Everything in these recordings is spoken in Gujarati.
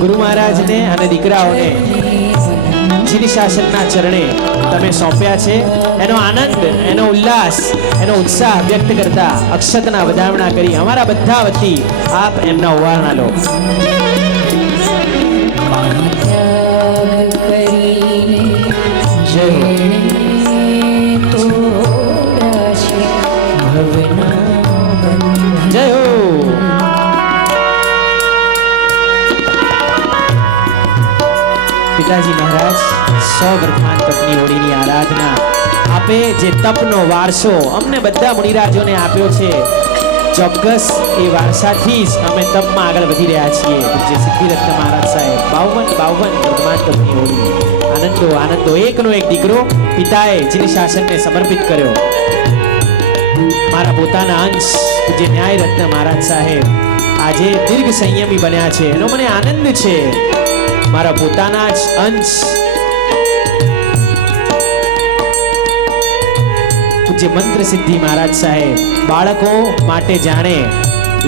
ગુરુ મહારાજને અને દીકરાઓને જીની શાસનના ચરણે તમે સોંપ્યા છે, એનો આનંદ, એનો ઉલ્લાસ, એનો ઉત્સાહ વ્યક્ત કરતા અક્ષતના વધામણા કરી અમારા બધા વતી આપ એમના ઓવારણા લો. જય હો. જય હો. પિતાજી મહારાજ, 100 વર્ધાન તપની હોળીની આરાધના આપે જે તપનો વારસો અમને બધા મુનિરાજોને આપ્યો છે, ચોક્કસ એ વારસાથી જ અમે તપમાં આગળ વધી રહ્યા છીએ. જે સિદ્ધિરત્ન મહારાજ સાહેબ 52 વર્ધમાન તપની હોળી, આનંદો આનંદો. એકનો એક દીકરો પિતાએ જીની શાસનને સમર્પિત કર્યો. મારા પોતાના અંશ જે ન્યાય રત્ન મહારાજ સાહેબ આજે દીર્ઘ સંયમી બન્યા છે, એનો મને આનંદ છે. મારા પોતાના જ અંશ પૂજ્ય મંત્ર સિદ્ધિ મહારાજ સાહેબ બાળકો માટે જાણે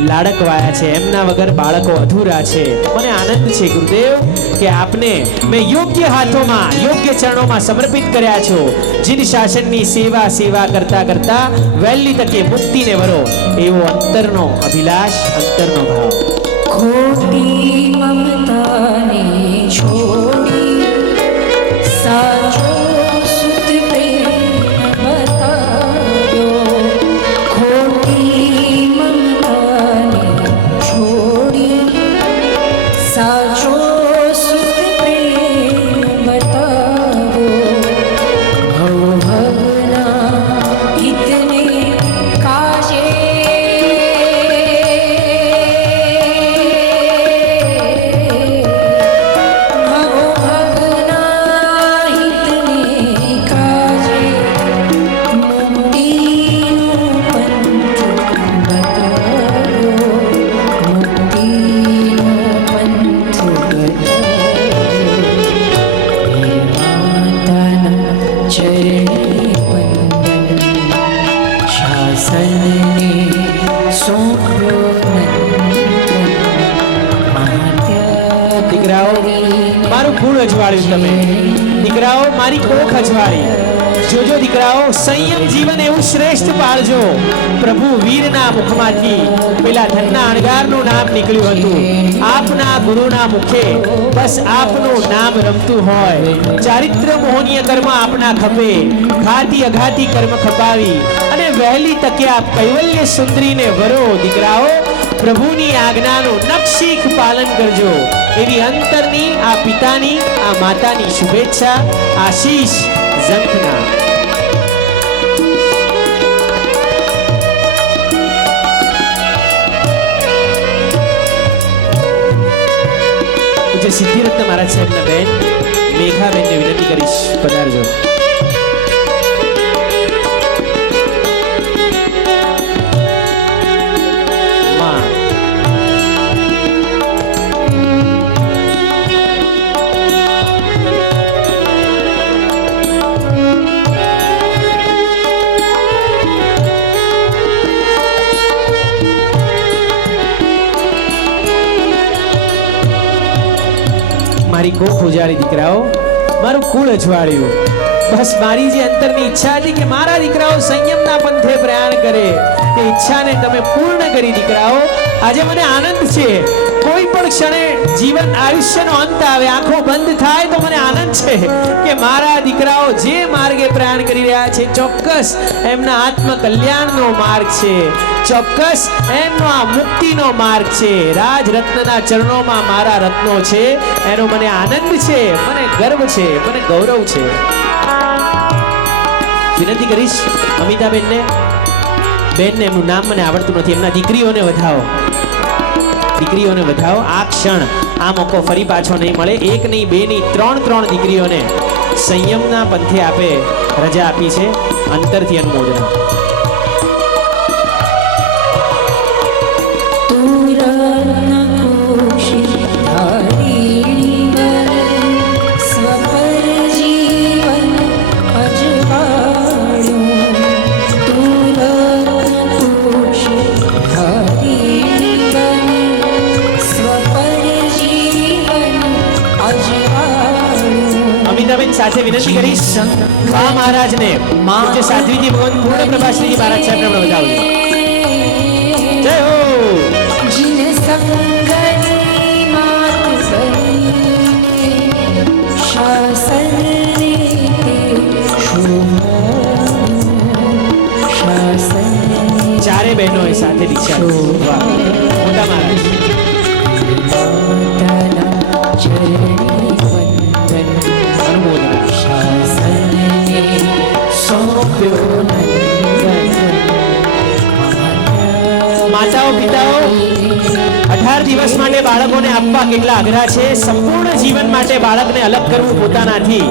લાડકવાયા છે, એમના વગર બાળકો અધૂરા છે. મને આનંદ છે ગુરુદેવ કે આપને મેં યોગ્ય હાથોમાં, યોગ્ય ચરણોમાં સમર્પિત કર્યા છો. જીન શાસનની સેવા કરતા કરતા વહેલી તકે મુક્તિને વરો એવો અંતરનો અભિલાષ, અંતરનો ભાવ. ખોટી મમતાને છોડી સાચો સુત પ્રેમ બતાવ્યો. ખોટી મમતાને છોડી સાચો સુત પ્રેમ બતાવ્યો. ભવના હિતને કાજે તમે દીકરાઓ મારી કોખ અજવાળી. જોજો દીકરાઓ, સંયમ જીવન એવું શ્રેષ્ઠ પાળજો. પ્રભુ વીરના મુખમાંથી પેલા ધનના અણગારનું નામ નીકળ્યું હતું. આપના ગુરુના મુખે બસ આપનું નામ રમતું હોય. ચારિત્ર મોહનીય કર્મ આપના ખપે, ઘાતી અઘાતી કર્મ ખપાવી અને વહેલી તકે આપ કૈવલ્ય સુંદરીને વરો. દીકરાઓ, પ્રભુની આજ્ઞાનું નખશીખ પાલન કરજો એવી અંતરની આ પિતાની, આ માતાની શુભેચ્છા, આશીષ ઝંખના. પૂજ્ય સિદ્ધિરત્ન મહારાજ સાહેબના બેન મેઘાબેનને વિનંતી કરીશ, પધારજો. મારી કોખ ઉજાળી દીકરાઓ, મારું કુળ અજવાળ્યું. બસ મારી જે અંતરની ઈચ્છા હતી કે મારા દીકરાઓ સંયમના પંથે પ્રયાણ કરે, એ ઈચ્છાને તમે પૂર્ણ કરી દીકરાઓ. આજે મને આનંદ છે. કોઈ પણ ક્ષણે જીવન આયુષ્યનો અંત આવે, આંખો બંધ થાય તો મને આનંદ છે કે મારા દીકરાઓ જે માર્ગે પ્રયાણ કરી રહ્યા છે, ચોક્કસ એમના આત્મ કલ્યાણનો માર્ગ છે, ચોક્કસ એમનો આ મુક્તિનો માર્ગ છે. રાજ રત્નના ચરણોમાં મારા રત્નો છે, એનો મને આનંદ છે, મને ગર્વ છે, મને ગૌરવ છે. વિનંતી કરીશ અમિતાબેનને, બેનને એમનું નામ મને આવડતું નથી, એમના દીકરીઓને વધાવો, દીકરીઓને વધાવો. આ ક્ષણ, આ મોકો ફરી પાછો નહીં મળે. 1 નહીં, 2 નહીં, 3 દીકરીઓને સંયમના પંથે આપે રજા આપી છે. અંતરથી અનુમોદના. સ્વપર જીવન સાથે વિનંતી કરીશ બા મહારાજને પૂજ્ય સાધ્વીજી ભગવાન પૂર્ણ પ્રભાશ્રીજી મહારાજ સાહેબને આપણે વધાવજો. જય હો. जिन संगनी मात बनी शासन शासन ચારે બહેનો સાથે દીક્ષા. વાહ, મોટા મહારાજ. चरणी वंदन અનુમોદના. शासन सौंप्यो માતાઓ પિતાઓ 18 દિવસ માટે બાળકોને આપવા કેટલા અઘરા છે. સંપૂર્ણ જીવન માટે બાળકને અલગ કરવું પોતાનાથી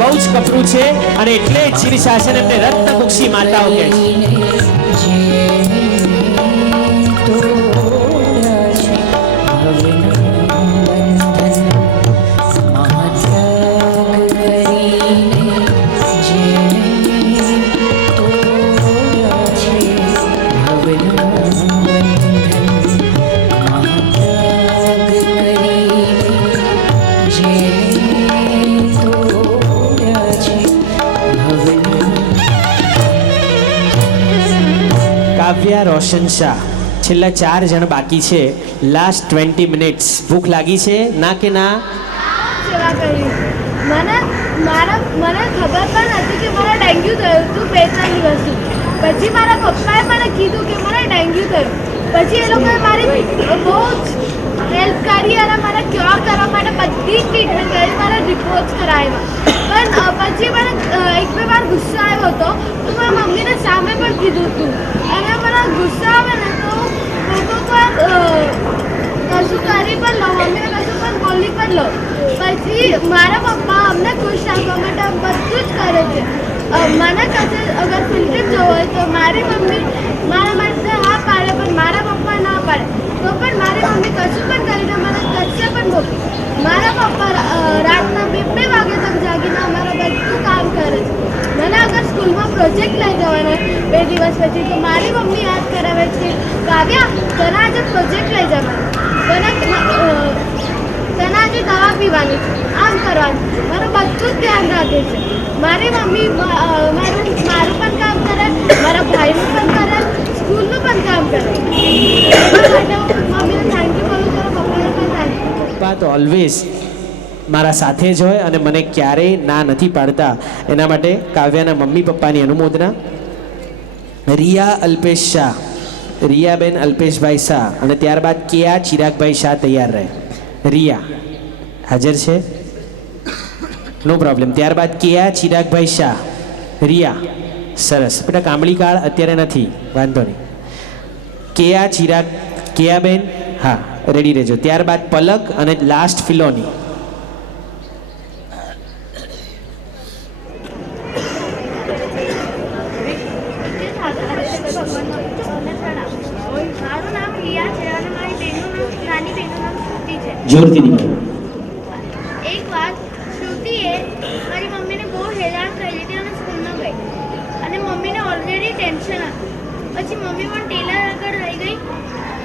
બહુ જ કપરું છે અને એટલે જ શ્રી શાસન એમને રત્નકુક્ષી માતાઓ કહે છે. કાવ્યા રોશન શાહ છેલ્લા 4 જણ બાકી છે. Last 20 minutes. ભૂખ લાગી છે ના કે ના? સેવા કરી. મને ખબર પણ હતી કે મને ડેન્ગ્યુ થયું હતું 2-3 દિવસથી. પછી મારા પપ્પાએ મને કીધું કે મને ડેન્ગ્યુ થયું. પછી એ લોકોએ મારી બહુ જ હેલ્પ કરી અને મને ક્યોર કરવા માટે બધી ટ્રીટમેન્ટ કરી, મારા રિપોર્ટ્સ કરાવ્યા. પણ પછી મને 1-2 વાર ગુસ્સો આવ્યો હતો તો મારા મમ્મીને સામે પણ કીધું હતું. અને મને ગુસ્સો આવે ને તો કોઈક વાર કશું કરી પણ લો, મમ્મીને કશું પણ બોલી પણ લો. પછી મારા પપ્પા અમને ખુશ રાખવા માટે બધું જ કરે છે. મને કશે અગર ફિલ્મ જવું હોય તો મારી મમ્મી મારા માટે હા પાડે, પણ મારા પપ્પા ના પાડે. તો પણ મારી મમ્મી કશું પણ કરીને મને કશે પણ મોકલી. મારા પપ્પા રાતના 2-2 વાગે તક જાગીને અમારા બધું કામ કરે છે. મને અગર સ્કૂલમાં પ્રોજેક્ટ લઈ જવાનો 2 દિવસ પછી તો મારી મમ્મી યાદ કરાવે છે, કાવ્યા તને આજે પ્રોજેક્ટ લઈ જવાનો, તને આજે દવા પીવાની છે, આમ કરવાનું. મારું બધું જ ધ્યાન રાખે છે. મારી મમ્મી મારું પણ કામ કરે, મારા ભાઈનું પણ કરે, સ્કૂલનું પણ કામ કરે. એના માટે હું મમ્મીને થેન્ક યુ બોલું છું, પપ્પાને પણ થેન્ક યુ. પપ્પા તો ઓલવેઝ મારા સાથે જ હોય અને મને ક્યારેય ના નથી પાડતા. એના માટે કાવ્યાના મમ્મી પપ્પાની અનુમોદના. રિયા અલ્પેશ શાહ, રિયાબેન અલ્પેશભાઈ શાહ અને ત્યારબાદ કેયા ચિરાગભાઈ શાહ તૈયાર રહે. રિયા હાજર છે? નો પ્રોબ્લેમ. ત્યારબાદ કેયા ચિરાગભાઈ શાહ. રિયા સરસ બેટા. કામળી કાળ અત્યારે નથી, વાંધો નહીં. કેયાબેન હા રેડી રહેજો. ત્યારબાદ પલક અને લાસ્ટ ફિલોની. મારું નામ રિયા છે અને મારી બહેનનું નાની બહેનનું નામ શ્રુતિ છે. જોરથી નીકળો. એક વાર શ્રુતિએ મારી મમ્મીને બહુ હેરાન કરી હતી અને સ્કૂલમાં ગઈ અને મમ્મીને ઓલરેડી ટેન્શન હતું. પછી મમ્મી પણ ટેલર આગળ રહી ગઈ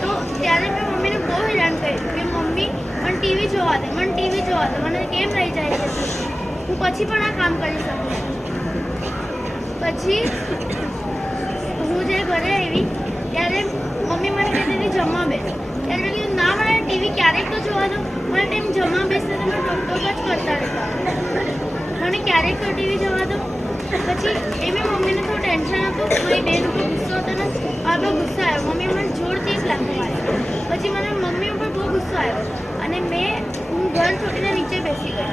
તો ત્યારે મેં મમ્મીને બહુ હેરાન કરી કે મમ્મી મને ટીવી જોવા દે, મને ટીવી જોવા દે, મને કેમ રહી જાય છે, હું પછી પણ આ કામ કરી શકું. પછી હું જે ઘરે આવી ત્યારે મમ્મી મને કહેતી હતી જમવા બેસ. ત્યારે મેં કીધું ના, મને ટીવી ક્યારેક તો જોવા દો. મને ટાઈમ જમવા બેસતે તમે ટોક જ કરતા રહેતા, મને ક્યારેક તો ટીવી જોવા દો. પછી એવી મમ્મીને થોડું ટેન્શન હતું, મારી બેન ઉપર ગુસ્સો હતો ને આગળ ગુસ્સો આવ્યો. મમ્મી મને જોરથી જ લાગુ માર્યો. પછી મને મમ્મી ઉપર બહુ ગુસ્સો આવ્યો અને હું ઘર છોડીને નીચે બેસી ગઈ.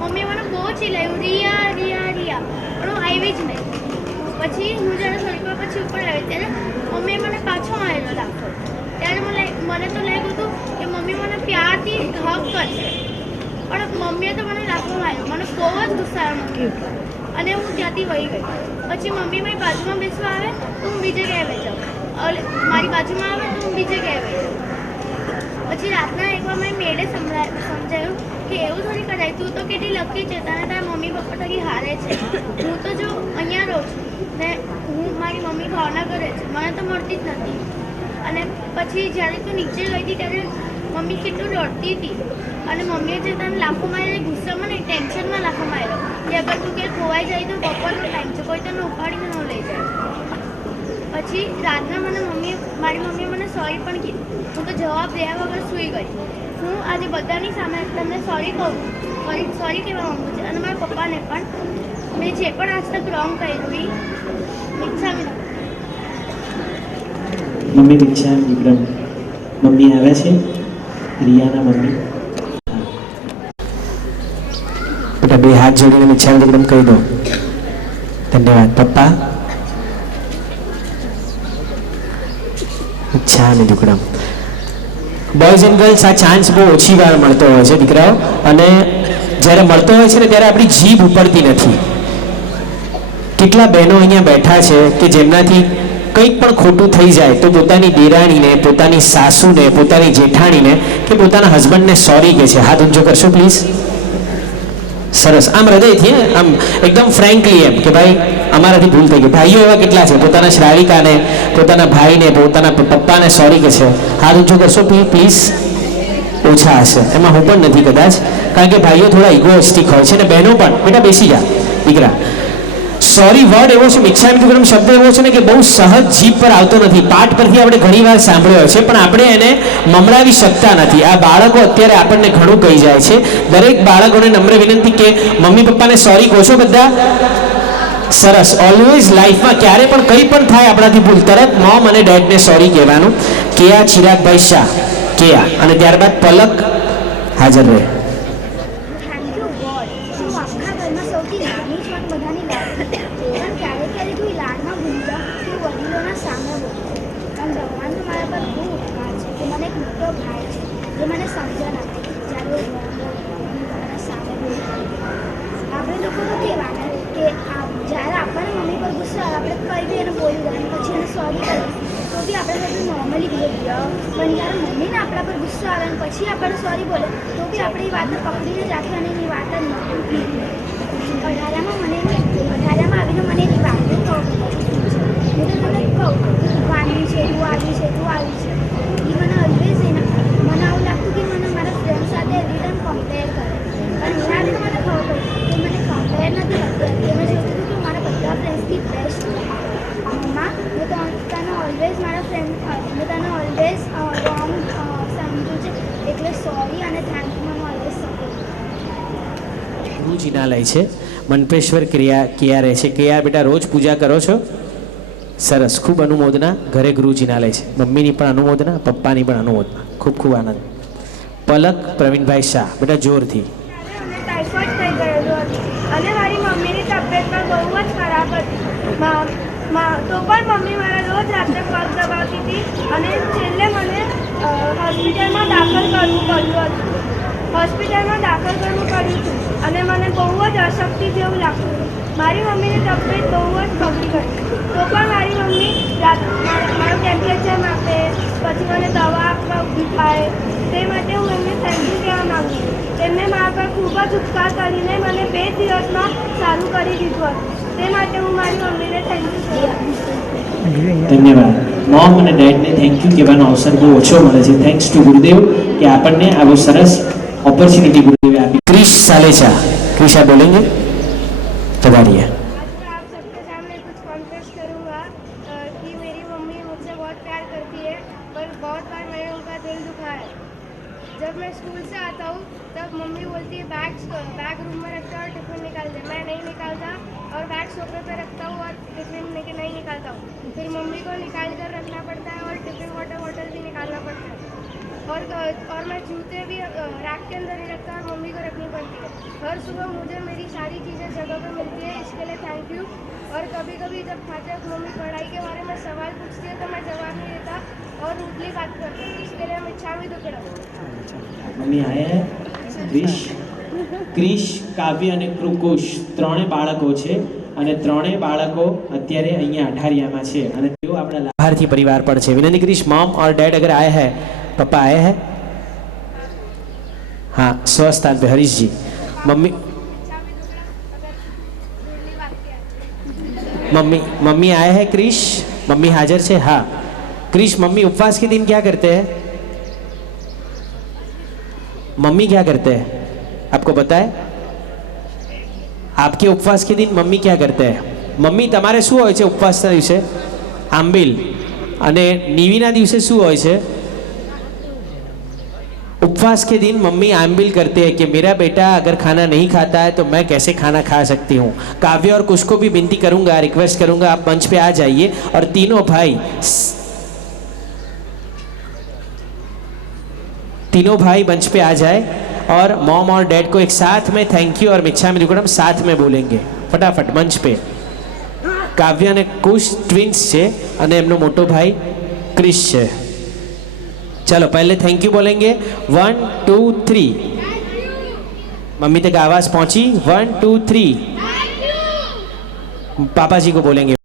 મમ્મીએ મને બહુ ચીલાયું, રિયા રિયા રિયા, પણ હું આવી જ નહીં. પછી હું જ્યારે થોડીક વાર પછી ઉપર આવી ત્યારે મમ્મીએ મને પાછો મારેલો લાગતો. ત્યારે મને તો લાગ્યું હતું કે મમ્મી મને પ્યારથી હક કરશે, પણ મમ્મીએ તો મને લાગુ માર્યો. મને બહુ જ ગુસ્સો આવ્યો મમ્મી ઉપર અને હું ત્યાંથી વહી ગઈ. પછી મમ્મી મારી બાજુમાં બેસવા આવે તો હું બીજે ક્યાંય વહી જાઉં, મારી બાજુમાં આવે તો હું બીજે ક્યાંય વહી જાઉં. પછી રાતના એકવાર મારી મેડે સમજાયું કે એવું થોડી કરાય, તું તો કેટલી લકી છે, તને તારા મમ્મી પપ્પા તારી હારે છે. હું તો જો અહીંયા રહું છું ને મારી મમ્મી ભાવના કરે છે, મને તો મળતી જ નથી. અને પછી જ્યારે તું નીચે ગઈ હતી ત્યારે મમ્મી કેટલું રડતી હતી અને મમ્મીએ જે તને લાફો માર્યો ગુસ્સામાં નહીં ટેન્શનમાં લાફો માર્યો કે અગર તું કે ખોવાઈ જાય તો બપોરનો ટાઈમ છે કોઈ તને ઉપાડીને ન લઈ જાય. પછી રાતના મારી મમ્મીએ મને સોરી પણ કીધું. હું તો જવાબ દેવા વગર સૂઈ ગઈ. હું આજે બધાની સામે તમને સોરી કહું સોરી કહેવા માંગુ છું અને મારા પપ્પાને પણ મેં જે પણ આજ તક રોંગ કર્યું એ ઈચ્છા મમ્મી દીક્ષા વિક્રમ મમ્મી આવ્યા છે રિયાના મમ્મી. બેટા બે હાથ જોડીને મિચ્છામી દુક્કડમ કહી દો. ધન્યવાદ પપ્પા. મિચ્છામી દુક્કડમ. બોયઝ એન્ડ ગર્લ્સ આ ચાન્સ બહુ ઓછી વાર મળતો હોય છે દીકરાઓ, અને જ્યારે મળતો હોય છે ને ત્યારે આપણી જીભ ઉપડતી નથી. કેટલા બહેનો અહીંયા બેઠા છે કે જેમનાથી કંઈક પણ ખોટું થઈ જાય તો પોતાની દેરાણીને, પોતાની સાસુને, પોતાની જેઠાણીને કે પોતાના હસબન્ડને સોરી કહે છે. હાથ ઊંચો કરશો પ્લીઝ. સરસ. આમ હૃદયથી આમ એકદમ ફ્રેન્કલી એમ કે ભાઈ અમારાથી ભૂલ થઈ ગઈ. ભાઈઓ એવા કેટલા છે પોતાના શ્રાવિકાને, પોતાના ભાઈને, પોતાના પપ્પાને સોરી કહે છે. હાથ ઊંચો કરશો પ્લીઝ. ઓછા હશે, એમાં હું પણ નથી કદાચ, કારણ કે ભાઈઓ થોડા ઇગોઇસ્ટિક હોય છે અને બહેનો પણ. બેટા બેસી જા દીકરા. સોરી વર્ડ એવો છે, મિચ્છામી દુક્કડમ શબ્દ એવો છે ને કે બહુ સહજ જીભ પર આવતો નથી. પાઠ પરથી આપણે ઘણી વાર સાંભળ્યો છે પણ આપણે એને મમડાવી શકતા નથી. આ બાળકો અત્યારે આપણને ઘણું કહી જાય છે. દરેક બાળકોને નમ્ર વિનંતી કે મમ્મી પપ્પાને સોરી કહો છો બધા? સરસ. ઓલવેઝ લાઈફમાં ક્યારે પણ કંઈ પણ થાય આપણાથી ભૂલ, તરત મોમ અને ડેડને સોરી કહેવાનું. કેયા ચિરાગભાઈ શાહ કેયા, અને ત્યારબાદ પલક હાજર રહે. Thank you God. હું આખા ઘરમાં સૌથી નાની છું અને બધાની લાડ પણ ક્યારેક તું લાડમાં ભૂલી જાઉં કે વડીલોના સામે બોલું. પણ ભગવાનનો મારા પર બહુ ઉપકાર છે કે મને એક મોટો ભાઈ છે જે મને સમજણ આપે જ્યારે મારા સામે બોલું. આપણે લોકો તો કહેવા ને કે જ્યારે આપણને મમ્મી પર ગુસ્સો આવે આપણે કંઈ બી એને બોલી દેવાનું પછી એને સોરી કરીએ તો બી આપણે બધું નોર્મલી બિહેવિયર. પણ જ્યારે મમ્મીને આપણા પર ગુસ્સો આવે અને પછી આપણને સોરી બોલે તો બી આપણે એ વાતને પકડીને જ રાખી અને એની વાત જ ન કરવી. 18માં આવીને મને એની વાત નહીં કહું હું તો તમને કહું તું આવી છે તું આવી છે તું આવી છે. એ મને ઓલવેઝ મને આવું લાગતું કે મને મારા ફ્રેન્ડ સાથે એવરી ટાઈમ કમ્પેર કરે. પણ ત્યારે તો મને ખબર પડી કે મને કમ્પેર નથી કરતી. મેં જોયું હતું કે મારા બધા ફ્રેન્ડ્સથી બેસ્ટ મમ્મા મેં તને ઓલવેઝ મારા ફ્રેન્ડ મેં તને ઓલવેઝ રોંગ સમજ્યું છે એટલે સોરી અને થેન્ક યુ. મને ઓલવેઝ સપોર્ટ. ગુરુજીનાલય છે, મનપેશ્વર કિયા રહે છે. કિયા બેટા રોજ પૂજા કરો છો? સરસ. ખૂબ અનુમોદના. ઘરે ગુરુજીનાલય છે. મમ્મીની પણ અનુમોદના, પપ્પાની પણ અનુમોદના. ખૂબ ખૂબ આનંદ. પલક પ્રવીણભાઈ શાહ બેટા જોરથી. મને ટાઇફોઇડ થઈ ગયેલું હતું અને મારી મમ્મીની તબિયત પણ બહુ જ ખરાબ હતી. તો પણ મમ્મી મારા રોજ રાત્રે પગ દબાવતી હતી અને છેલ્લે મને હોસ્પિટલમાં દાખલ કરવું પડ્યું હતું. અને મને બહુ જ અશક્તિ જેવું લાગતું હતું. મારી મમ્મીની તબિયત બહુ જ બગડી ગઈ તો પણ મારી મમ્મી મારું ટેમ્પરેચર માપે પછી મને દવા આપવા ઊભી થાય. તે માટે હું એમને થેન્ક યુ કહેવા માગું છું. એમને મારા પર ખૂબ જ ઉપકાર કરીને મને 2 દિવસમાં સારું કરી દીધું હતું. તે માટે હું મારી મમ્મીને થેન્ક યુ કહેવા. ધન્યવાદ. મોમ અને ડેડને થેન્ક યુ કહેવાનો અવસર બહુ ઓછો મળે છે. થેન્ક્સ ટુ ગુરુદેવ કે આપણને આવો સરસ अपॉर्चुनिटी गुरुदेव आपकी. क्रिश सालेचा. क्रिशा बोलेंगे? पधारिए. आज मैं आप सबके सामने कुछ कॉन्फेस करूँगा कि मेरी मम्मी मुझसे बहुत प्यार करती है पर बहुत बार मैंने उनका दिल दुखा है. जब मैं स्कूल से आता हूँ तब मम्मी बोलती है बैग रूम में रखता और टिफिन निकाल दे. मैं नहीं निकालता और बैग सोफे पे रखता हूँ और टिफिन नहीं निकालता हूँ. फिर मम्मी को निकाल कर रखना पड़ता है और टिफिन वाटर भी निकालना पड़ता है. और मैं जूते भी रैक के अंदर ही रखता और मम्मी को रखनी पड़ती है. हर सुबह मुझे मेरी सारी चीज़ें जगह पे मिलती है. इसके लिए थैंक यू. और कभी कभी जब खाते वक्त मम्मी पढ़ाई के बारे में सवाल पूछती है तो मैं जवाब नहीं देता और रूडली बात करता हूँ. इसके लिए मिच्छामी दुक्कड़म. મમ્મી આયા ક્રિશ, કાવ્ય અને કૃકુશ ત્રણે બાળકો છે અને ત્રણેય બાળકો અત્યારે અહીંયા અઢારિયામાં છે અને તેઓ આપણા લાભાર્થી પરિવાર પણ છે. વિનંતી કરીશ मॉम और डैड अगर आए हैं, पापा आए हैं? हाँ, स्वस्थान पे हरीश जी. मम्मी मम्मी आए हैं क्रिश? मम्मी हाजिर है? हाँ. क्रिश, मम्मी उपवास के दिन क्या करते हैं? मम्मी क्या करते हैं आपको पता है? आपके उपवास के दिन मम्मी क्या करते हैं? મમ્મી તમારે શું હોય છે ઉપવાસના દિવસે? આંબીલ. અને નીવીના દિવસે શું હોય છે? उपवास के दिन मम्मी आंबिल करते हैं कि मेरा बेटा अगर खाना नहीं खाता है तो मैं कैसे खाना खा सकती हूँ. काव्य और कुश को भी विनती करूंगा, रिक्वेस्ट करूंगा, आप मंच पे आ जाइए और तीनों भाई मंच पे आ जाए और मॉम और डैड को एक साथ में थैंक यू और मिच्छामी दुक्कडम साथ में बोलेंगे. फटाफट मंच पे. काव्य અને કુશ ટ્વિન્સ છે અને એમનો મોટો ભાઈ ક્રિશ છે. चलो पहले थैंक यू बोलेंगे. 1 2 3. मम्मी तक आवाज पहुंची. 1 2 3. पापा जी को बोलेंगे.